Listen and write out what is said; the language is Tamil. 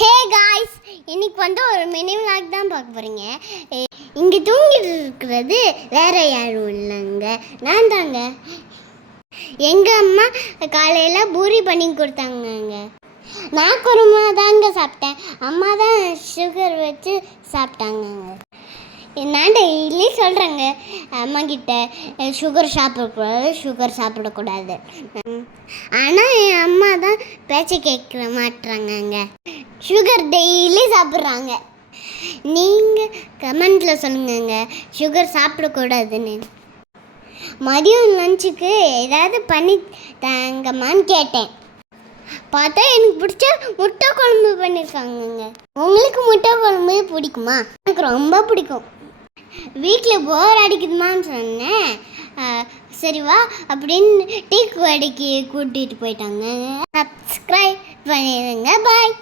ஹே காய்ஸ், இன்னைக்கு ஒரு மினி விளாக் தான் பார்க்க போகிறீங்க. இங்கே தூங்கிட்டு இருக்கிறது வேற யாரும் இல்லைங்க, நான் தாங்க. எங்கள் அம்மா காலையில் பூரி பண்ணி கொடுத்தாங்கங்க. நான் குருமா தாங்க சாப்பிட்டேன். அம்மா தான் சுகர் வச்சு சாப்பிட்டாங்கங்க. நான் டெய்லி சொல்கிறேங்க அம்மா கிட்ட, சுகர் சாப்பிடக்கூடாது. ஆனால் என் அம்மா தான் பேச்சை கேட்க மாட்டுறாங்கங்க. சுகர் டெய்லி சாப்பிட்றாங்க. நீங்கள் கமெண்டில் சொல்லுங்கங்க சுகர் சாப்பிடக்கூடாதுன்னு. மதியம் லஞ்சுக்கு ஏதாவது பண்ணி தாங்கம்மான்னு கேட்டேன். பார்த்தா எனக்கு பிடிச்ச முட்டை குழம்பு பண்ணியிருக்காங்கங்க. உங்களுக்கு முட்டை குழம்பு பிடிக்குமா? எனக்கு ரொம்ப பிடிக்கும். வீட்டில் போர் அடிக்குதுமான்னு சொன்னேன். சரி வா அப்படின்னு டீ கடைக்கு கூட்டிகிட்டு போயிட்டாங்க. சப்ஸ்கிரைப் பண்ணிடுங்க. பாய்.